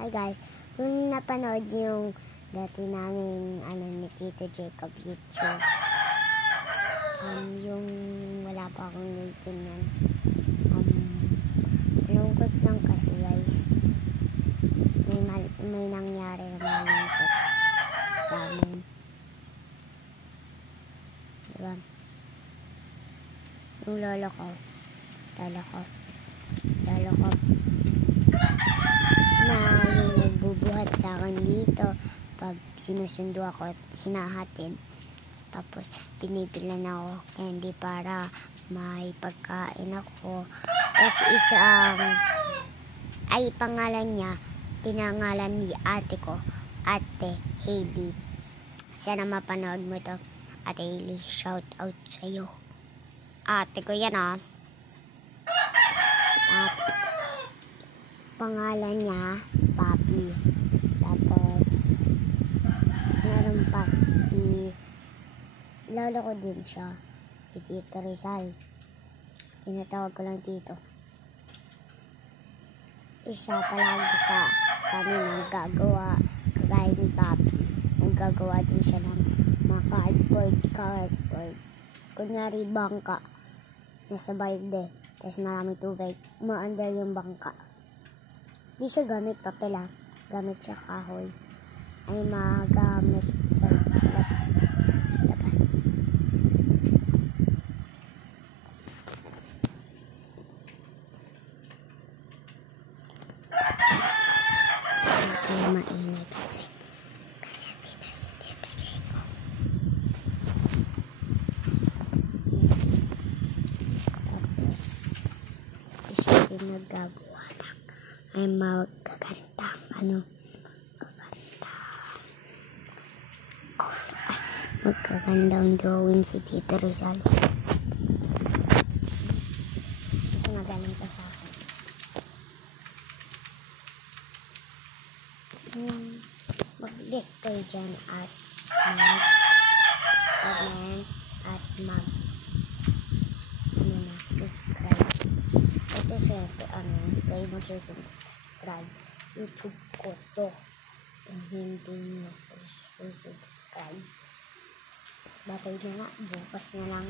Hi guys, kung napanood yung dati namin ni Tito Jacob YouTube, yung wala pa akong ngipin yan, lungkot lang kasi guys, may nangyari na malungkot sa amin, diba? Yung lolo ko na yung nagbubuhat sa akin dito pag sinusundo ako at hinahatid, tapos pinipilan ako candy para may pagkain ako. Tapos pangalan niya, pinangalan ni ate ko, Ate Hailey. Sana mapanood mo to, Ate Hailey, shout out sa'yo. Ate ko yan at pangalan niya Papi. Tapos meron pa si lolo ko din siya, si Tito Rizal. Tinatawag ko lang Tito. Isa palagi sa amin naggagawa kagaya ni Papi. Naggagawa din siya ng mga cardboard. Kunyari bangka nasa balde, tapos maraming tubig, umaandar yung bangka. Di siya gamit papel gamit siya kahoy. Ay magamit sa labas. Kaya mainit kasi. Kaya dito si Tito Jacob. Tapos siya din naggagawa ay magagandang drawing si Tito Rizal. Kasi magaling pa sa akin. Mag-click kayo dyan at mag-comment at subscribe. Kasi syempre, hindi kayo mag-subscribe. YouTube ko to. Kung hindi nyo subscribe. Babay na nga. Bukas na lang